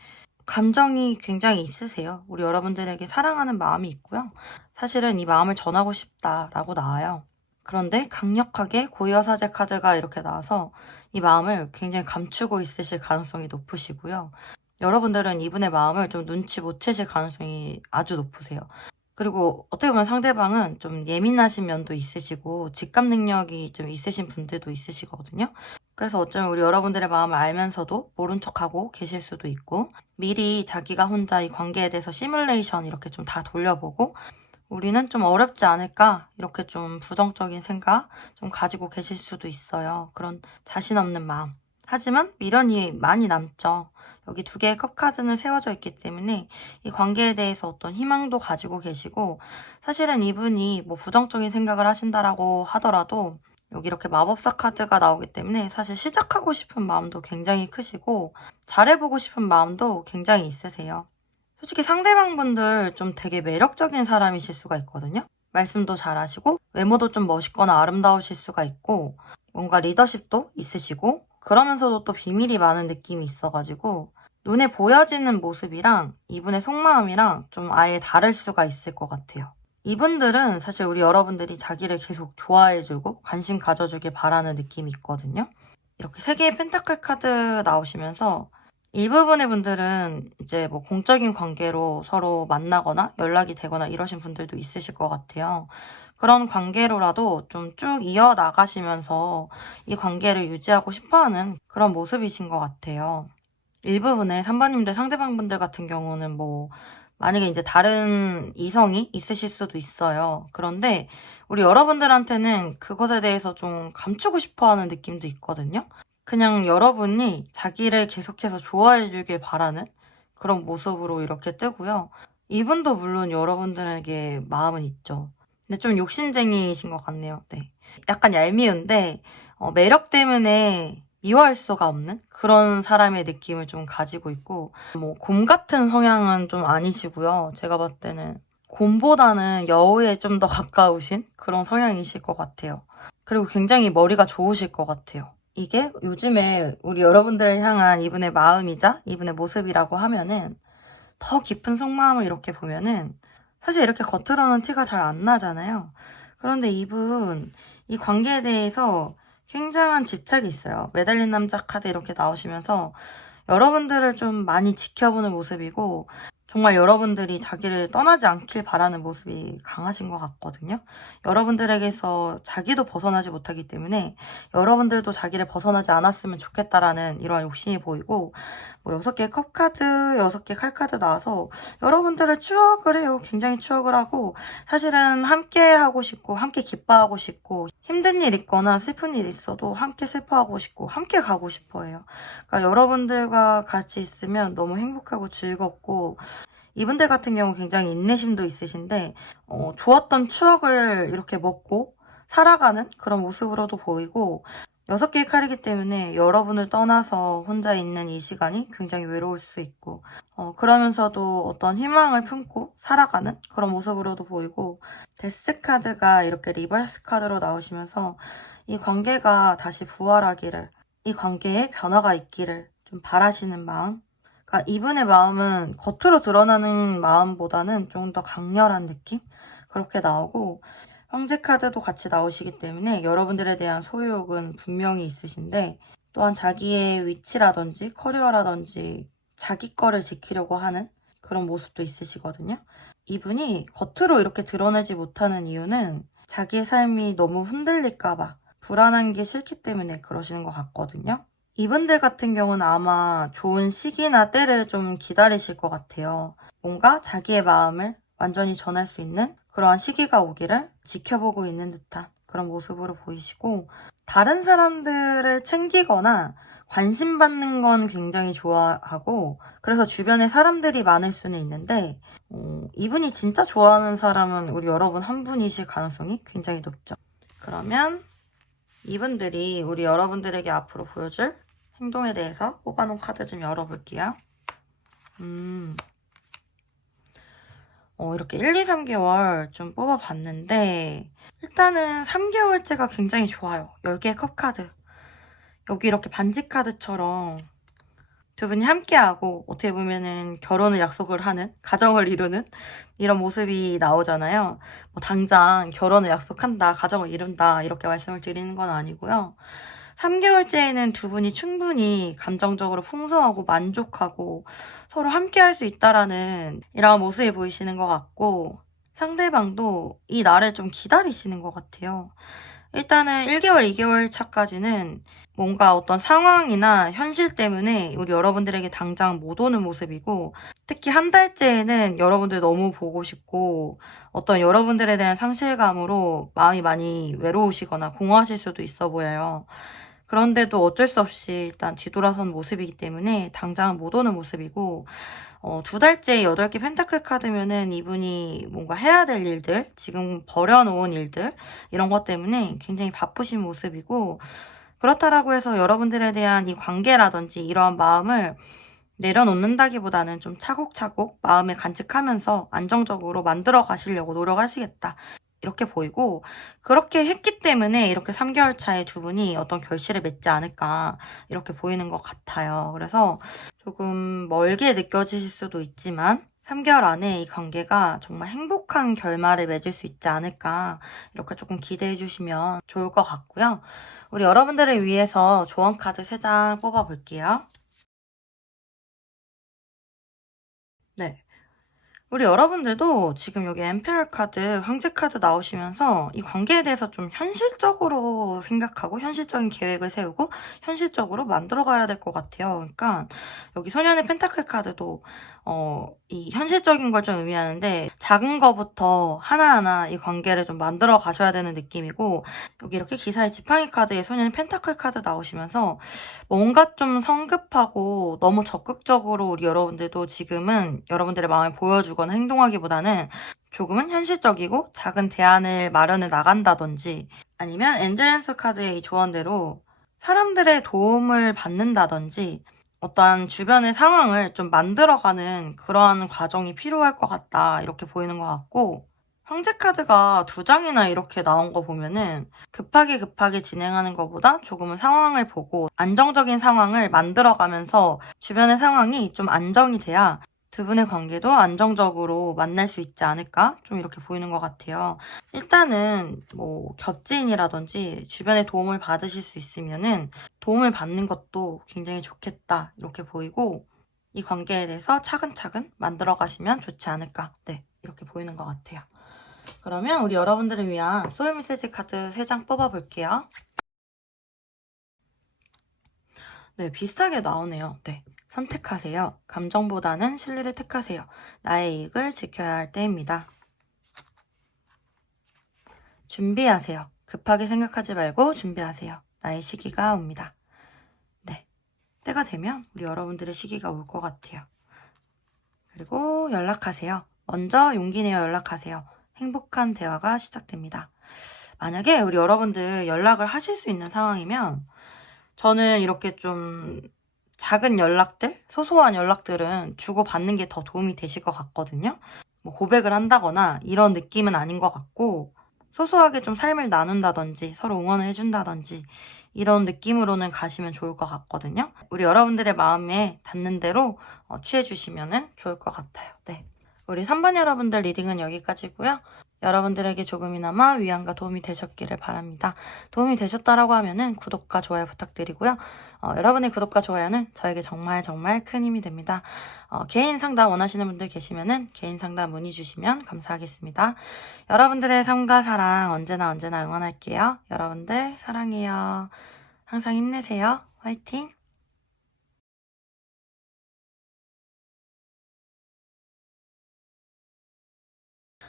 감정이 굉장히 있으세요. 우리 여러분들에게 사랑하는 마음이 있고요. 사실은 이 마음을 전하고 싶다라고 나와요. 그런데 강력하게 고유사제 카드가 이렇게 나와서 이 마음을 굉장히 감추고 있으실 가능성이 높으시고요. 여러분들은 이분의 마음을 좀 눈치 못 채실 가능성이 아주 높으세요. 그리고 어떻게 보면 상대방은 좀 예민하신 면도 있으시고 직감 능력이 좀 있으신 분들도 있으시거든요. 그래서 어쩌면 우리 여러분들의 마음을 알면서도 모른 척하고 계실 수도 있고 미리 자기가 혼자 이 관계에 대해서 시뮬레이션 이렇게 좀 다 돌려보고 우리는 좀 어렵지 않을까? 이렇게 좀 부정적인 생각 좀 가지고 계실 수도 있어요. 그런 자신 없는 마음. 하지만 미련이 많이 남죠. 여기 두 개의 컵카드는 세워져 있기 때문에 이 관계에 대해서 어떤 희망도 가지고 계시고, 사실은 이분이 뭐 부정적인 생각을 하신다라고 하더라도 여기 이렇게 마법사 카드가 나오기 때문에 사실 시작하고 싶은 마음도 굉장히 크시고 잘해보고 싶은 마음도 굉장히 있으세요. 솔직히 상대방분들 좀 되게 매력적인 사람이실 수가 있거든요. 말씀도 잘하시고 외모도 좀 멋있거나 아름다우실 수가 있고 뭔가 리더십도 있으시고 그러면서도 또 비밀이 많은 느낌이 있어가지고 눈에 보여지는 모습이랑 이분의 속마음이랑 좀 아예 다를 수가 있을 것 같아요. 이분들은 사실 우리 여러분들이 자기를 계속 좋아해주고 관심 가져주길 바라는 느낌이 있거든요. 이렇게 세 개의 펜타클 카드 나오시면서 일부분의 분들은 이제 뭐 공적인 관계로 서로 만나거나 연락이 되거나 이러신 분들도 있으실 것 같아요. 그런 관계로라도 좀 쭉 이어나가시면서 이 관계를 유지하고 싶어하는 그런 모습이신 것 같아요. 일부분의 3번님들 상대방분들 같은 경우는 뭐 만약에 이제 다른 이성이 있으실 수도 있어요. 그런데 우리 여러분들한테는 그것에 대해서 좀 감추고 싶어하는 느낌도 있거든요. 그냥 여러분이 자기를 계속해서 좋아해 주길 바라는 그런 모습으로 이렇게 뜨고요. 이분도 물론 여러분들에게 마음은 있죠. 근데 좀 욕심쟁이이신 것 같네요. 네. 약간 얄미운데 매력 때문에 미워할 수가 없는 그런 사람의 느낌을 좀 가지고 있고, 뭐 곰 같은 성향은 좀 아니시고요. 제가 봤을 때는 곰보다는 여우에 좀 더 가까우신 그런 성향이실 것 같아요. 그리고 굉장히 머리가 좋으실 것 같아요. 이게 요즘에 우리 여러분들을 향한 이분의 마음이자 이분의 모습이라고 하면은 더 깊은 속마음을 이렇게 보면은 사실 이렇게 겉으로는 티가 잘 안 나잖아요. 그런데 이분 이 관계에 대해서 굉장한 집착이 있어요. 매달린 남자 카드 이렇게 나오시면서 여러분들을 좀 많이 지켜보는 모습이고 정말 여러분들이 자기를 떠나지 않길 바라는 모습이 강하신 것 같거든요. 여러분들에게서 자기도 벗어나지 못하기 때문에 여러분들도 자기를 벗어나지 않았으면 좋겠다라는 이러한 욕심이 보이고, 뭐 6개의 컵카드, 6개 칼카드 나와서 여러분들을 추억을 해요. 굉장히 추억을 하고 사실은 함께 하고 싶고 함께 기뻐하고 싶고 힘든 일 있거나 슬픈 일 있어도 함께 슬퍼하고 싶고 함께 가고 싶어해요. 그러니까 여러분들과 같이 있으면 너무 행복하고 즐겁고, 이분들 같은 경우 굉장히 인내심도 있으신데 좋았던 추억을 이렇게 먹고 살아가는 그런 모습으로도 보이고, 6개의 칼이기 때문에 여러분을 떠나서 혼자 있는 이 시간이 굉장히 외로울 수 있고 그러면서도 어떤 희망을 품고 살아가는 그런 모습으로도 보이고, 데스 카드가 이렇게 리버스 카드로 나오시면서 이 관계가 다시 부활하기를, 이 관계에 변화가 있기를 좀 바라시는 마음. 그러니까 이분의 마음은 겉으로 드러나는 마음보다는 좀 더 강렬한 느낌? 그렇게 나오고, 황제 카드도 같이 나오시기 때문에 여러분들에 대한 소유욕은 분명히 있으신데, 또한 자기의 위치라든지 커리어라든지 자기 거를 지키려고 하는 그런 모습도 있으시거든요. 이분이 겉으로 이렇게 드러내지 못하는 이유는 자기의 삶이 너무 흔들릴까봐 불안한 게 싫기 때문에 그러시는 것 같거든요. 이분들 같은 경우는 아마 좋은 시기나 때를 좀 기다리실 것 같아요. 뭔가 자기의 마음을 완전히 전할 수 있는 그러한 시기가 오기를 지켜보고 있는 듯한 그런 모습으로 보이시고, 다른 사람들을 챙기거나 관심 받는 건 굉장히 좋아하고 그래서 주변에 사람들이 많을 수는 있는데 이분이 진짜 좋아하는 사람은 우리 여러분 한 분이실 가능성이 굉장히 높죠. 그러면 이분들이 우리 여러분들에게 앞으로 보여줄 행동에 대해서 뽑아놓은 카드 좀 열어볼게요. 이렇게 1, 2, 3개월 좀 뽑아봤는데 일단은 3개월째가 굉장히 좋아요. 10개의 컵카드. 여기 이렇게 반지 카드처럼 두 분이 함께하고 어떻게 보면은 결혼을 약속을 하는, 가정을 이루는 이런 모습이 나오잖아요. 뭐 당장 결혼을 약속한다, 가정을 이룬다 이렇게 말씀을 드리는 건 아니고요. 3개월째에는 두 분이 충분히 감정적으로 풍성하고 만족하고 서로 함께할 수 있다라는 이런 모습이 보이시는 것 같고, 상대방도 이 날을 좀 기다리시는 것 같아요. 일단은 1개월, 2개월 차까지는 뭔가 어떤 상황이나 현실 때문에 우리 여러분들에게 당장 못 오는 모습이고, 특히 한 달째에는 여러분들 너무 보고 싶고 어떤 여러분들에 대한 상실감으로 마음이 많이 외로우시거나 공허하실 수도 있어 보여요. 그런데도 어쩔 수 없이 일단 뒤돌아선 모습이기 때문에 당장은 못 오는 모습이고, 2달째 8개 펜타클 카드면은 이분이 뭔가 해야 될 일들, 지금 버려놓은 일들, 이런 것 때문에 굉장히 바쁘신 모습이고, 그렇다라고 해서 여러분들에 대한 이 관계라든지 이러한 마음을 내려놓는다기보다는 좀 차곡차곡 마음에 간직하면서 안정적으로 만들어 가시려고 노력하시겠다, 이렇게 보이고, 그렇게 했기 때문에 이렇게 3개월 차에 두 분이 어떤 결실을 맺지 않을까, 이렇게 보이는 것 같아요. 그래서 조금 멀게 느껴지실 수도 있지만 3개월 안에 이 관계가 정말 행복한 결말을 맺을 수 있지 않을까, 이렇게 조금 기대해 주시면 좋을 것 같고요. 우리 여러분들을 위해서 조언 카드 3장 뽑아 볼게요. 네. 우리 여러분들도 지금 여기 엠페럴 카드, 황제 카드 나오시면서 이 관계에 대해서 좀 현실적으로 생각하고 현실적인 계획을 세우고 현실적으로 만들어 가야 될 것 같아요. 그러니까 여기 소년의 펜타클 카드도 이 현실적인 걸 좀 의미하는데, 작은 거부터 하나하나 이 관계를 좀 만들어 가셔야 되는 느낌이고, 여기 이렇게 기사의 지팡이 카드에 소년의 펜타클 카드 나오시면서 뭔가 좀 성급하고 너무 적극적으로 우리 여러분들도 지금은 여러분들의 마음을 보여주거나 행동하기보다는 조금은 현실적이고 작은 대안을 마련해 나간다든지, 아니면 엔젤랜스 카드의 이 조언대로 사람들의 도움을 받는다든지 어떠한 주변의 상황을 좀 만들어가는 그러한 과정이 필요할 것 같다, 이렇게 보이는 것 같고, 황제 카드가 2장이나 이렇게 나온 거 보면은 급하게 진행하는 것보다 조금은 상황을 보고 안정적인 상황을 만들어가면서 주변의 상황이 좀 안정이 돼야 두 분의 관계도 안정적으로 만날 수 있지 않을까, 좀 이렇게 보이는 것 같아요. 일단은 뭐 겹지인이라든지 주변의 도움을 받으실 수 있으면은 도움을 받는 것도 굉장히 좋겠다, 이렇게 보이고, 이 관계에 대해서 차근차근 만들어 가시면 좋지 않을까, 네, 이렇게 보이는 것 같아요. 그러면 우리 여러분들을 위한 소울 메시지 카드 3장 뽑아볼게요. 네, 비슷하게 나오네요. 네, 선택하세요. 감정보다는 실리를 택하세요. 나의 이익을 지켜야 할 때입니다. 준비하세요. 급하게 생각하지 말고 준비하세요. 나의 시기가 옵니다. 네, 때가 되면 우리 여러분들의 시기가 올 것 같아요. 그리고 연락하세요. 먼저 용기 내어 연락하세요. 행복한 대화가 시작됩니다. 만약에 우리 여러분들 연락을 하실 수 있는 상황이면, 저는 이렇게 좀 작은 연락들, 소소한 연락들은 주고받는 게 더 도움이 되실 것 같거든요. 뭐 고백을 한다거나 이런 느낌은 아닌 것 같고, 소소하게 좀 삶을 나눈다든지 서로 응원을 해준다든지 이런 느낌으로는 가시면 좋을 것 같거든요. 우리 여러분들의 마음에 닿는 대로 취해주시면 좋을 것 같아요. 네, 우리 3번 여러분들 리딩은 여기까지고요. 여러분들에게 조금이나마 위안과 도움이 되셨기를 바랍니다. 도움이 되셨다라고 하면은 구독과 좋아요 부탁드리고요. 여러분의 구독과 좋아요는 저에게 정말 큰 힘이 됩니다. 개인 상담 원하시는 분들 계시면은 개인 상담 문의 주시면 감사하겠습니다. 여러분들의 삶과 사랑 언제나 응원할게요. 여러분들 사랑해요. 항상 힘내세요. 화이팅!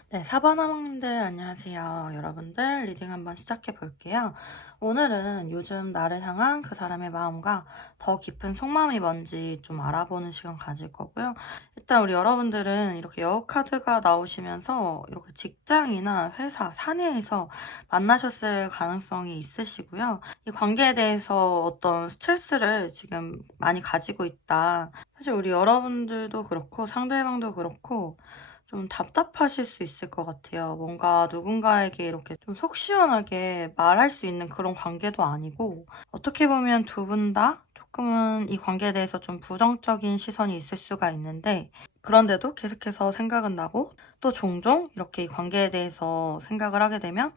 네, 사바나몽님들 안녕하세요. 여러분들 리딩 한번 시작해 볼게요. 오늘은 요즘 나를 향한 그 사람의 마음과 더 깊은 속마음이 뭔지 좀 알아보는 시간 가질 거고요. 일단 우리 여러분들은 이렇게 여우 카드가 나오시면서 이렇게 직장이나 회사, 사내에서 만나셨을 가능성이 있으시고요. 이 관계에 대해서 어떤 스트레스를 지금 많이 가지고 있다. 사실 우리 여러분들도 그렇고 상대방도 그렇고 좀 답답하실 수 있을 것 같아요. 뭔가 누군가에게 이렇게 좀 속 시원하게 말할 수 있는 그런 관계도 아니고, 어떻게 보면 두 분 다 조금은 이 관계에 대해서 좀 부정적인 시선이 있을 수가 있는데, 그런데도 계속해서 생각은 나고, 또 종종 이렇게 이 관계에 대해서 생각을 하게 되면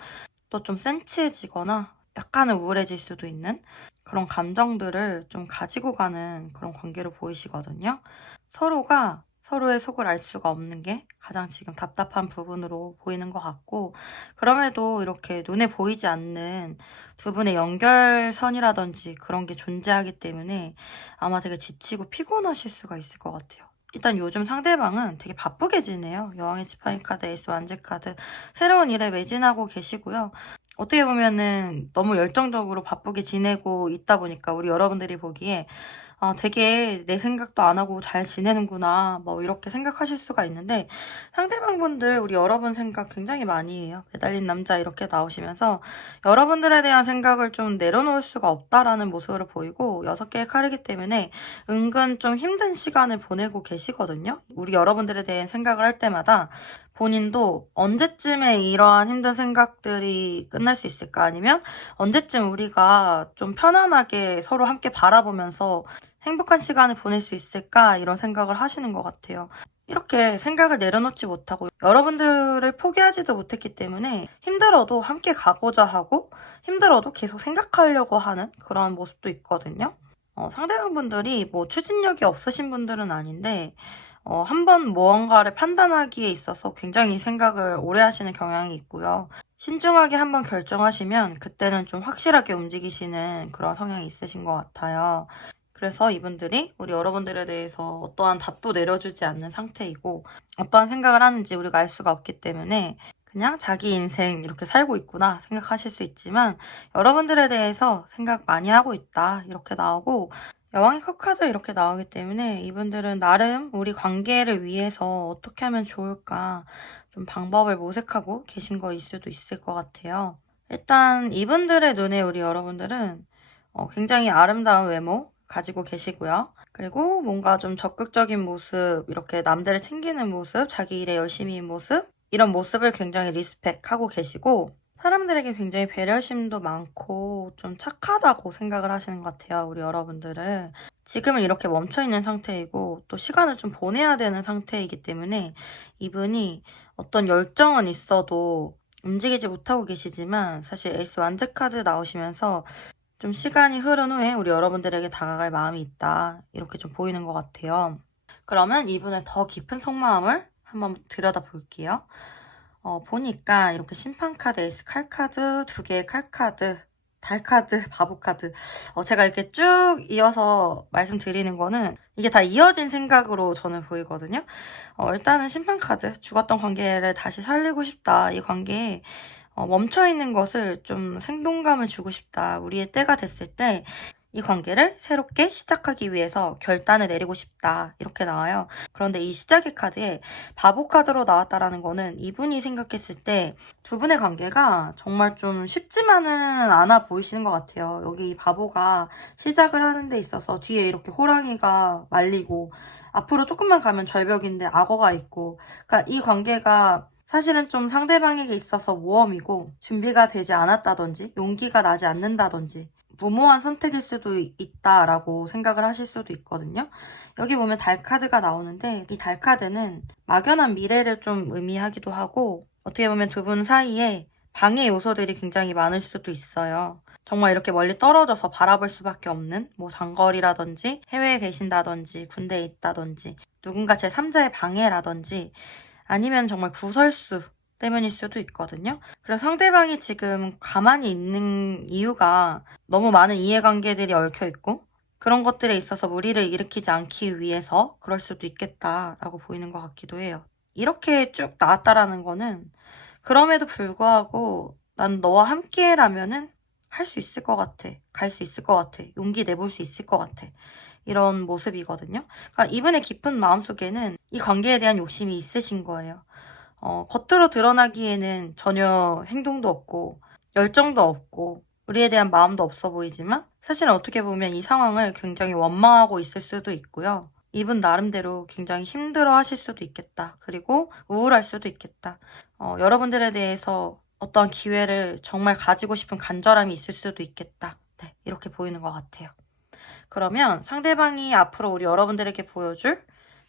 또 좀 센치해지거나 약간은 우울해질 수도 있는 그런 감정들을 좀 가지고 가는 그런 관계로 보이시거든요. 서로가 서로의 속을 알 수가 없는 게 가장 지금 답답한 부분으로 보이는 것 같고, 그럼에도 이렇게 눈에 보이지 않는 두 분의 연결선이라든지 그런 게 존재하기 때문에 아마 되게 지치고 피곤하실 수가 있을 것 같아요. 일단 요즘 상대방은 되게 바쁘게 지내요. 여왕의 지팡이 카드, 에이스 완제 카드, 새로운 일에 매진하고 계시고요. 어떻게 보면은 너무 열정적으로 바쁘게 지내고 있다 보니까 우리 여러분들이 보기에 되게 내 생각도 안 하고 잘 지내는구나, 뭐 이렇게 생각하실 수가 있는데, 상대방분들 우리 여러분 생각 굉장히 많이 해요. 매달린 남자 이렇게 나오시면서 여러분들에 대한 생각을 좀 내려놓을 수가 없다라는 모습으로 보이고, 6개의 칼이기 때문에 은근 좀 힘든 시간을 보내고 계시거든요. 우리 여러분들에 대한 생각을 할 때마다 본인도 언제쯤에 이러한 힘든 생각들이 끝날 수 있을까, 아니면 언제쯤 우리가 좀 편안하게 서로 함께 바라보면서 행복한 시간을 보낼 수 있을까, 이런 생각을 하시는 것 같아요. 이렇게 생각을 내려놓지 못하고 여러분들을 포기하지도 못했기 때문에 힘들어도 함께 가고자 하고, 힘들어도 계속 생각하려고 하는 그런 모습도 있거든요. 상대방분들이 뭐 추진력이 없으신 분들은 아닌데, 한번 무언가를 판단하기에 있어서 굉장히 생각을 오래 하시는 경향이 있고요. 신중하게 한번 결정하시면 그때는 좀 확실하게 움직이시는 그런 성향이 있으신 것 같아요. 그래서 이분들이 우리 여러분들에 대해서 어떠한 답도 내려주지 않는 상태이고, 어떠한 생각을 하는지 우리가 알 수가 없기 때문에 그냥 자기 인생 이렇게 살고 있구나 생각하실 수 있지만, 여러분들에 대해서 생각 많이 하고 있다 이렇게 나오고, 여왕의 컵카드 이렇게 나오기 때문에 이분들은 나름 우리 관계를 위해서 어떻게 하면 좋을까 좀 방법을 모색하고 계신 거일 수도 있을 것 같아요. 일단 이분들의 눈에 우리 여러분들은 굉장히 아름다운 외모 가지고 계시고요. 그리고 뭔가 좀 적극적인 모습, 이렇게 남들을 챙기는 모습, 자기 일에 열심히인 모습, 이런 모습을 굉장히 리스펙하고 계시고, 사람들에게 굉장히 배려심도 많고 좀 착하다고 생각을 하시는 것 같아요, 우리 여러분들은. 지금은 이렇게 멈춰있는 상태이고 또 시간을 좀 보내야 되는 상태이기 때문에 이분이 어떤 열정은 있어도 움직이지 못하고 계시지만, 사실 에이스 완제 카드 나오시면서 좀 시간이 흐른 후에 우리 여러분들에게 다가갈 마음이 있다, 이렇게 좀 보이는 것 같아요. 그러면 이분의 더 깊은 속마음을 한번 들여다볼게요. 보니까 이렇게 심판카드, 에이스 칼카드, 2개의 칼카드, 달카드, 바보카드, 제가 이렇게 쭉 이어서 말씀드리는 거는 이게 다 이어진 생각으로 저는 보이거든요. 일단은 심판카드, 죽었던 관계를 다시 살리고 싶다, 이 관계에 멈춰있는 것을 좀 생동감을 주고 싶다, 우리의 때가 됐을 때 이 관계를 새롭게 시작하기 위해서 결단을 내리고 싶다, 이렇게 나와요. 그런데 이 시작의 카드에 바보 카드로 나왔다라는 거는 이분이 생각했을 때 두 분의 관계가 정말 좀 쉽지만은 않아 보이시는 것 같아요. 여기 이 바보가 시작을 하는 데 있어서 뒤에 이렇게 호랑이가 말리고, 앞으로 조금만 가면 절벽인데 악어가 있고, 그러니까 이 관계가 사실은 좀 상대방에게 있어서 모험이고, 준비가 되지 않았다든지 용기가 나지 않는다든지 무모한 선택일 수도 있다라고 생각을 하실 수도 있거든요. 여기 보면 달 카드가 나오는데, 이 달 카드는 막연한 미래를 좀 의미하기도 하고, 어떻게 보면 두 분 사이에 방해 요소들이 굉장히 많을 수도 있어요. 정말 이렇게 멀리 떨어져서 바라볼 수밖에 없는, 뭐 장거리라든지 해외에 계신다든지 군대에 있다든지 누군가 제3자의 방해라든지, 아니면 정말 구설수 때문일 수도 있거든요. 그래서 상대방이 지금 가만히 있는 이유가 너무 많은 이해관계들이 얽혀있고, 그런 것들에 있어서 무리를 일으키지 않기 위해서 그럴 수도 있겠다라고 보이는 것 같기도 해요. 이렇게 쭉 나왔다라는 거는 그럼에도 불구하고 난 너와 함께라면은 할 수 있을 것 같아, 갈 수 있을 것 같아, 용기 내볼 수 있을 것 같아, 이런 모습이거든요. 그러니까 이분의 깊은 마음속에는 이 관계에 대한 욕심이 있으신 거예요. 겉으로 드러나기에는 전혀 행동도 없고 열정도 없고 우리에 대한 마음도 없어 보이지만, 사실은 어떻게 보면 이 상황을 굉장히 원망하고 있을 수도 있고요. 이분 나름대로 굉장히 힘들어 하실 수도 있겠다. 그리고 우울할 수도 있겠다. 여러분들에 대해서 어떠한 기회를 정말 가지고 싶은 간절함이 있을 수도 있겠다. 네, 이렇게 보이는 것 같아요. 그러면 상대방이 앞으로 우리 여러분들에게 보여줄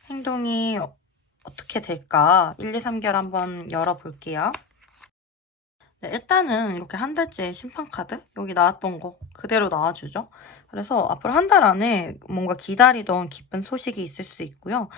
행동이 어떻게 될까? 1, 2, 3개월 한번 열어볼게요. 네, 일단은 이렇게 한 달째 심판카드 여기 나왔던 거 그대로 나와주죠. 그래서 앞으로 한 달 안에 뭔가 기다리던 기쁜 소식이 있을 수 있고요.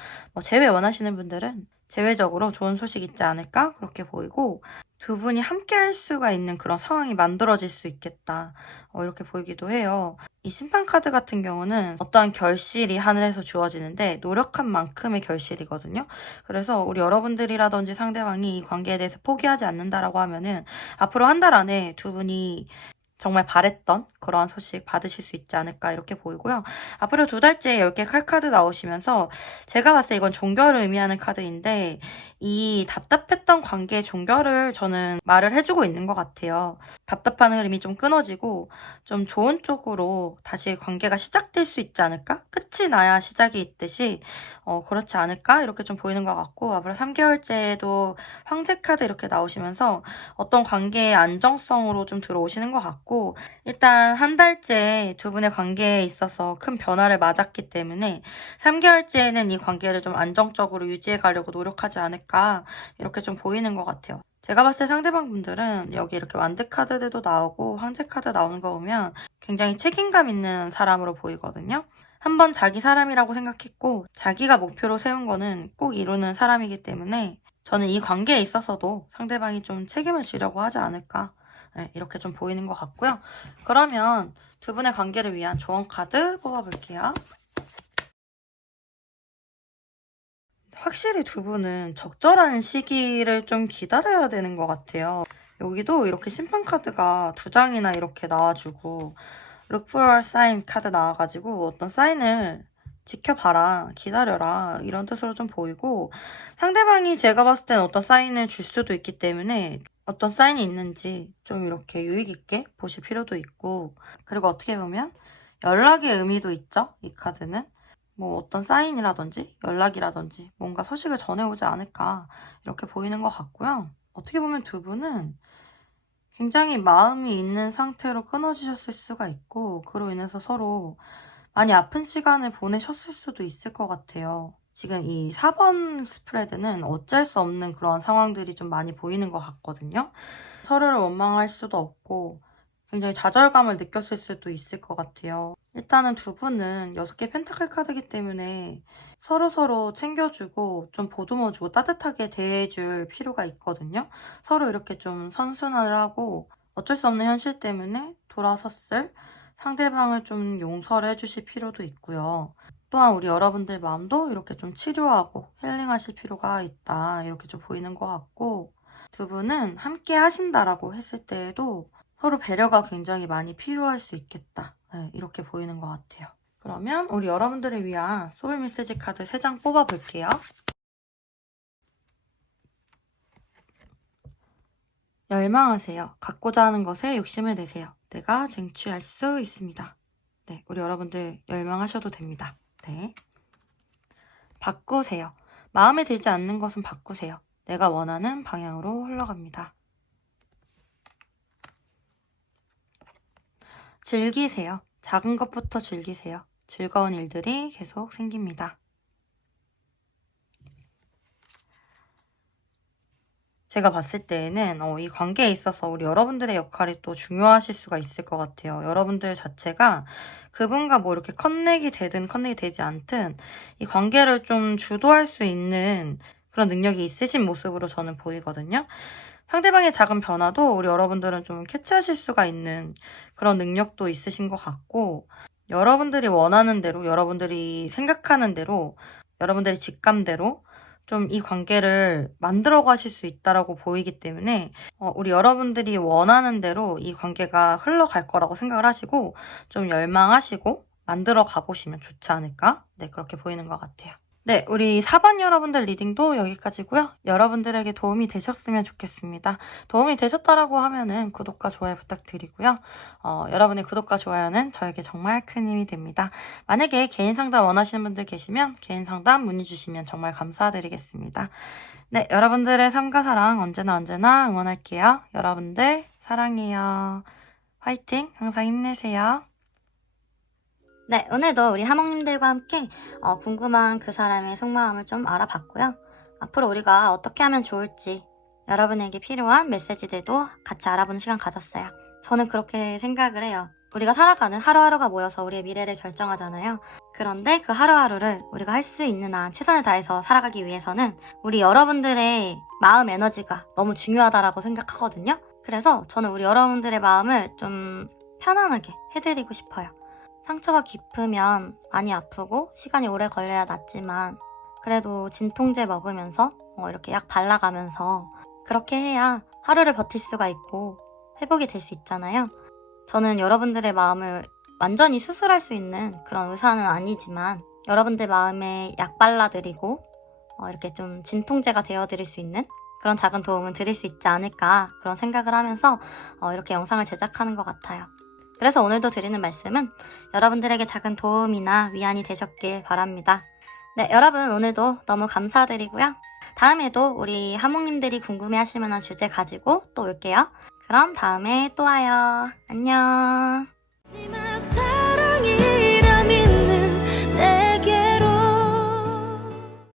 재회 원하시는 분들은 재회적으로 좋은 소식 있지 않을까 그렇게 보이고, 두 분이 함께 할 수가 있는 그런 상황이 만들어질 수 있겠다 이렇게 보이기도 해요. 이 심판카드 같은 경우는 어떠한 결실이 하늘에서 주어지는데 노력한 만큼의 결실이거든요. 그래서 우리 여러분들이라든지 상대방이 이 관계에 대해서 포기하지 않는다라고 하면은 앞으로 한 달 안에 두 분이 정말 바랬던 그러한 소식 받으실 수 있지 않을까 이렇게 보이고요. 앞으로 2달째 10개 칼카드 나오시면서 제가 봤을 때 이건 종결을 의미하는 카드인데, 이 답답했던 관계의 종결을 저는 말을 해주고 있는 것 같아요. 답답한 흐름이 좀 끊어지고 좀 좋은 쪽으로 다시 관계가 시작될 수 있지 않을까? 끝이 나야 시작이 있듯이 그렇지 않을까? 이렇게 좀 보이는 것 같고, 앞으로 3개월째에도 황제 카드 이렇게 나오시면서 어떤 관계의 안정성으로 좀 들어오시는 것 같고, 일단 한 달째 두 분의 관계에 있어서 큰 변화를 맞았기 때문에 3개월째에는 이 관계를 좀 안정적으로 유지해 가려고 노력하지 않을까 이렇게 좀 보이는 것 같아요. 제가 봤을 때 상대방 분들은 여기 이렇게 완드 카드들도 나오고 황제 카드 나오는 거 보면 굉장히 책임감 있는 사람으로 보이거든요. 한번 자기 사람이라고 생각했고 자기가 목표로 세운 거는 꼭 이루는 사람이기 때문에 저는 이 관계에 있어서도 상대방이 좀 책임을 지려고 하지 않을까, 네, 이렇게 좀 보이는 것 같고요. 그러면 두 분의 관계를 위한 조언 카드 뽑아볼게요. 확실히 두 분은 적절한 시기를 좀 기다려야 되는 것 같아요. 여기도 이렇게 심판 카드가 2장이나 이렇게 나와주고 Look for a sign 카드 나와가지고 어떤 사인을 지켜봐라, 기다려라 이런 뜻으로 좀 보이고, 상대방이 제가 봤을 때는 어떤 사인을 줄 수도 있기 때문에 어떤 사인이 있는지 좀 이렇게 유의 깊게 보실 필요도 있고, 그리고 어떻게 보면 연락의 의미도 있죠. 이 카드는 어떤 사인이라든지 연락이라든지 뭔가 소식을 전해오지 않을까 이렇게 보이는 것 같고요. 어떻게 보면 두 분은 굉장히 마음이 있는 상태로 끊어지셨을 수가 있고, 그로 인해서 서로 많이 아픈 시간을 보내셨을 수도 있을 것 같아요. 지금 이 4번 스프레드는 어쩔 수 없는 그런 상황들이 좀 많이 보이는 것 같거든요. 서로를 원망할 수도 없고 굉장히 좌절감을 느꼈을 수도 있을 것 같아요. 일단은 두 분은 6개 펜타클 카드이기 때문에 서로서로 챙겨주고 좀 보듬어주고 따뜻하게 대해줄 필요가 있거든요. 서로 이렇게 좀 선순환을 하고 어쩔 수 없는 현실 때문에 돌아섰을 상대방을 좀 용서를 해주실 필요도 있고요. 또한 우리 여러분들 마음도 이렇게 좀 치료하고 힐링하실 필요가 있다 이렇게 좀 보이는 것 같고, 두 분은 함께 하신다라고 했을 때에도 서로 배려가 굉장히 많이 필요할 수 있겠다, 네, 이렇게 보이는 것 같아요. 그러면 우리 여러분들을 위한 소울 메시지 카드 3장 뽑아볼게요. 열망하세요. 갖고자 하는 것에 욕심을 내세요. 내가 쟁취할 수 있습니다. 네, 우리 여러분들 열망하셔도 됩니다. 네. 바꾸세요. 마음에 들지 않는 것은 바꾸세요. 내가 원하는 방향으로 흘러갑니다. 즐기세요. 작은 것부터 즐기세요. 즐거운 일들이 계속 생깁니다. 제가 봤을 때에는 이 관계에 있어서 우리 여러분들의 역할이 또 중요하실 수가 있을 것 같아요. 여러분들 자체가 그분과 이렇게 커넥이 되든 커넥이 되지 않든 이 관계를 좀 주도할 수 있는 그런 능력이 있으신 모습으로 저는 보이거든요. 상대방의 작은 변화도 우리 여러분들은 좀 캐치하실 수가 있는 그런 능력도 있으신 것 같고, 여러분들이 원하는 대로, 여러분들이 생각하는 대로, 여러분들의 직감대로 좀 이 관계를 만들어 가실 수 있다라고 보이기 때문에 우리 여러분들이 원하는 대로 이 관계가 흘러갈 거라고 생각을 하시고 좀 열망하시고 만들어 가보시면 좋지 않을까? 네, 그렇게 보이는 것 같아요. 네, 우리 4번 여러분들 리딩도 여기까지고요. 여러분들에게 도움이 되셨으면 좋겠습니다. 도움이 되셨다라고 하면은 구독과 좋아요 부탁드리고요. 여러분의 구독과 좋아요는 저에게 정말 큰 힘이 됩니다. 만약에 개인 상담 원하시는 분들 계시면 개인 상담 문의 주시면 정말 감사드리겠습니다. 네, 여러분들의 삶과 사랑 언제나 응원할게요. 여러분들 사랑해요. 화이팅! 항상 힘내세요. 네, 오늘도 우리 하몽님들과 함께 궁금한 그 사람의 속마음을 좀 알아봤고요. 앞으로 우리가 어떻게 하면 좋을지 여러분에게 필요한 메시지들도 같이 알아보는 시간 가졌어요. 저는 그렇게 생각을 해요. 우리가 살아가는 하루하루가 모여서 우리의 미래를 결정하잖아요. 그런데 그 하루하루를 우리가 할 수 있는 한 최선을 다해서 살아가기 위해서는 우리 여러분들의 마음 에너지가 너무 중요하다라고 생각하거든요. 그래서 저는 우리 여러분들의 마음을 좀 편안하게 해드리고 싶어요. 상처가 깊으면 많이 아프고 시간이 오래 걸려야 낫지만 그래도 진통제 먹으면서 이렇게 약 발라가면서 그렇게 해야 하루를 버틸 수가 있고 회복이 될 수 있잖아요. 저는 여러분들의 마음을 완전히 수술할 수 있는 그런 의사는 아니지만 여러분들 마음에 약 발라드리고 이렇게 좀 진통제가 되어드릴 수 있는 그런 작은 도움은 드릴 수 있지 않을까 그런 생각을 하면서 이렇게 영상을 제작하는 것 같아요. 그래서 오늘도 드리는 말씀은 여러분들에게 작은 도움이나 위안이 되셨길 바랍니다. 네, 여러분 오늘도 너무 감사드리고요. 다음에도 우리 하몽님들이 궁금해하실 만한 주제 가지고 또 올게요. 그럼 다음에 또 와요. 안녕.